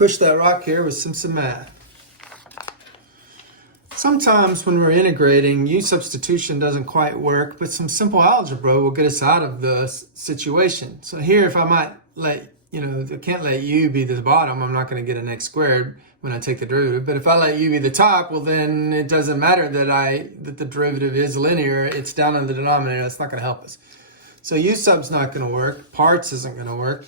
push that rock here with some math. Sometimes when we're integrating, U substitution doesn't quite work, but some simple algebra will get us out of the situation. So here, if I might let, I can't let U be the bottom, I'm not going to get an x squared when I take the derivative. But if I let U be the top, well then it doesn't matter that the derivative is linear, it's down in the denominator, that's not going to help us. So U sub's not going to work, parts isn't going to work.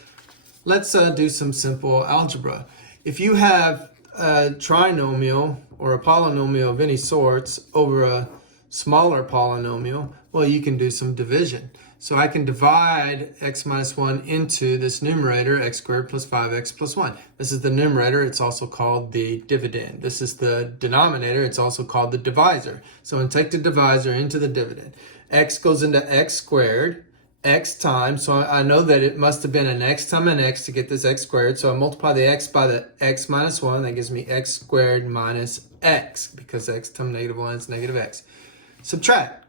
Let's do some simple algebra. If you have a trinomial or a polynomial of any sorts over a smaller polynomial, well, you can do some division. So I can divide x minus 1 into this numerator, x squared plus 5x plus 1. This is the numerator. It's also called the dividend. This is the denominator. It's also called the divisor. So I'm going to take the divisor into the dividend. X goes into x squared, x times, so I know that it must have been an x times an x to get this x squared. So I multiply the x by the x minus 1. That gives me x squared minus x, because x times negative 1 is negative x. Subtract.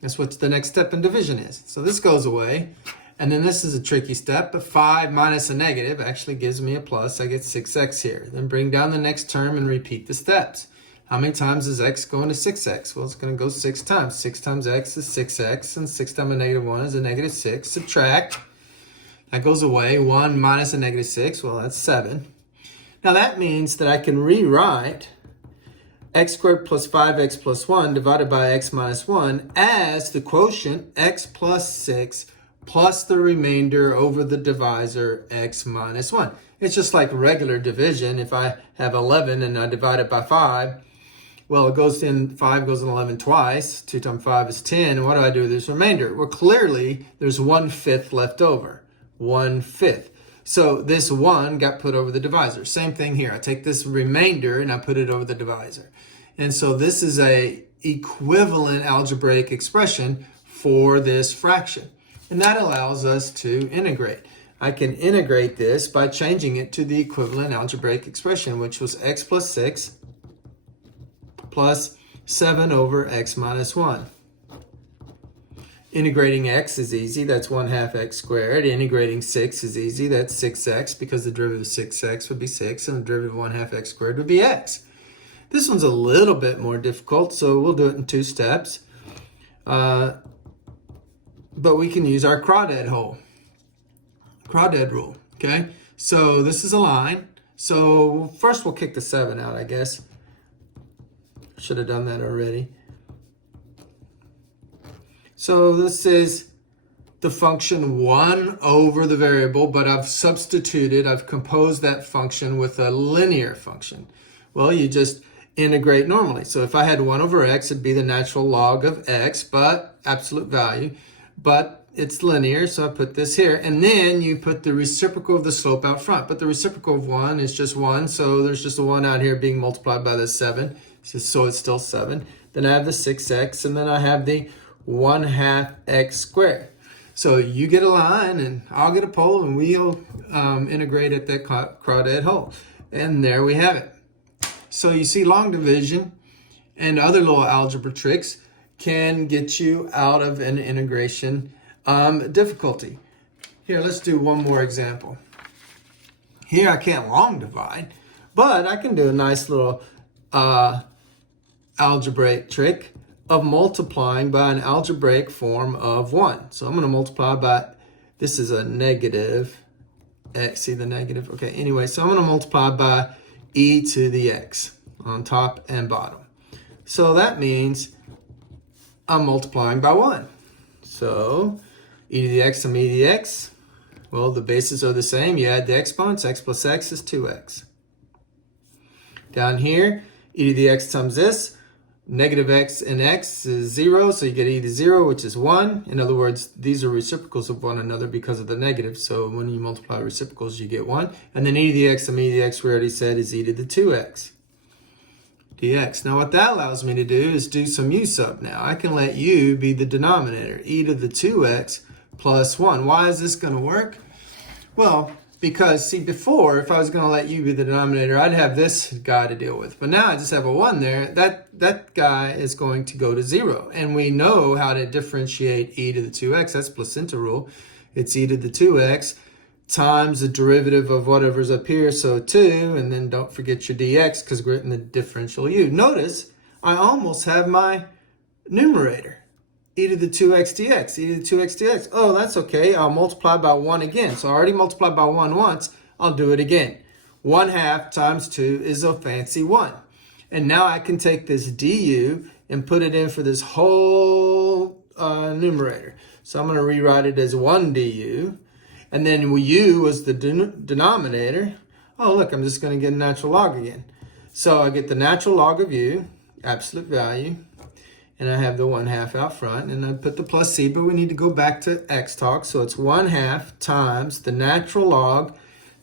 That's what the next step in division is. So this goes away. And then this is a tricky step, but 5 minus a negative actually gives me a plus. I get 6x here. Then bring down the next term and repeat the steps. How many times is x going to 6x? Well, it's going to go 6 times. 6 times x is 6x, and 6 times a negative 1 is a negative 6. Subtract. That goes away. 1 minus a negative 6, well, that's 7. Now that means that I can rewrite x squared plus 5x plus 1 divided by x minus 1 as the quotient x plus 6 plus the remainder over the divisor x minus 1. It's just like regular division. If I have 11 and I divide it by 5, well, it goes in, 5 goes in 11 twice. 2 times 5 is 10. And what do I do with this remainder? Well, clearly, there's 1/5 left over. 1/5. So this 1 got put over the divisor. Same thing here. I take this remainder and I put it over the divisor. And so this is a equivalent algebraic expression for this fraction. And that allows us to integrate. I can integrate this by changing it to the equivalent algebraic expression, which was x plus 6 plus 7 over x minus 1. Integrating x is easy. That's 1/2 x squared. Integrating 6 is easy. That's 6x, because the derivative of 6x would be 6, and the derivative of 1/2 x squared would be x. This one's a little bit more difficult, so we'll do it in 2 steps. But we can use our crawdad rule, okay? So this is a line. So first we'll kick the 7 out, I guess. Should have done that already. So this is the function 1 over the variable, but I've composed that function with a linear function. Well, you just integrate normally. So if I had 1 over x, it'd be the natural log of x, but absolute value. But it's linear, so I put this here. And then you put the reciprocal of the slope out front. But the reciprocal of 1 is just 1, so there's just a 1 out here being multiplied by the 7. So it's still 7. Then I have the 6x, and then I have the 1/2 x squared. So you get a line, and I'll get a pole, and we'll integrate at that crawdad hole. And there we have it. So you see, long division and other little algebra tricks can get you out of an integration difficulty. Here, let's do one more example. Here I can't long divide, but I can do a nice little algebraic trick of multiplying by an algebraic form of 1. So I'm going to multiply by, this is a negative x, see the negative? Okay, anyway, so I'm going to multiply by e to the x on top and bottom. So that means I'm multiplying by 1. So e to the x times e to the x, well, the bases are the same. You add the exponents. X plus x is 2x. Down here, e to the x times this. Negative x and x is 0, so you get e to 0, which is 1. In other words, these are reciprocals of one another because of the negative. So when you multiply reciprocals, you get 1. And then e to the x times e to the x, we already said, is e to the 2x dx. Now what that allows me to do is do some u sub now. I can let u be the denominator, e to the 2x plus 1. Why is this going to work? Well, because, see, before, if I was going to let u be the denominator, I'd have this guy to deal with. But now I just have a 1 there. That guy is going to go to 0. And we know how to differentiate e to the 2x. That's placenta rule. It's e to the 2x times the derivative of whatever's up here, so 2, and then don't forget your dx because we're in the differential u. Notice I almost have my numerator, e to the 2x dx, e to the 2x dx. Oh, that's okay. I'll multiply by 1 again. So I already multiplied by 1 once. I'll do it again. 1/2 times 2 is a fancy 1. And now I can take this du and put it in for this whole numerator. So I'm going to rewrite it as 1 du. And then u was the denominator. Oh, look, I'm just going to get a natural log again. So I get the natural log of u, absolute value. And I have the 1/2 out front. And I put the plus c, but we need to go back to x talk. So it's 1/2 times the natural log.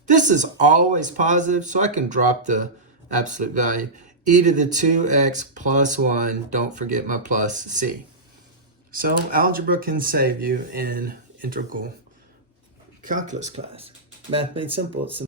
This is always positive, so I can drop the absolute value. E to the 2x plus 1. Don't forget my plus c. So algebra can save you in integral calculus class. Math made simple. It's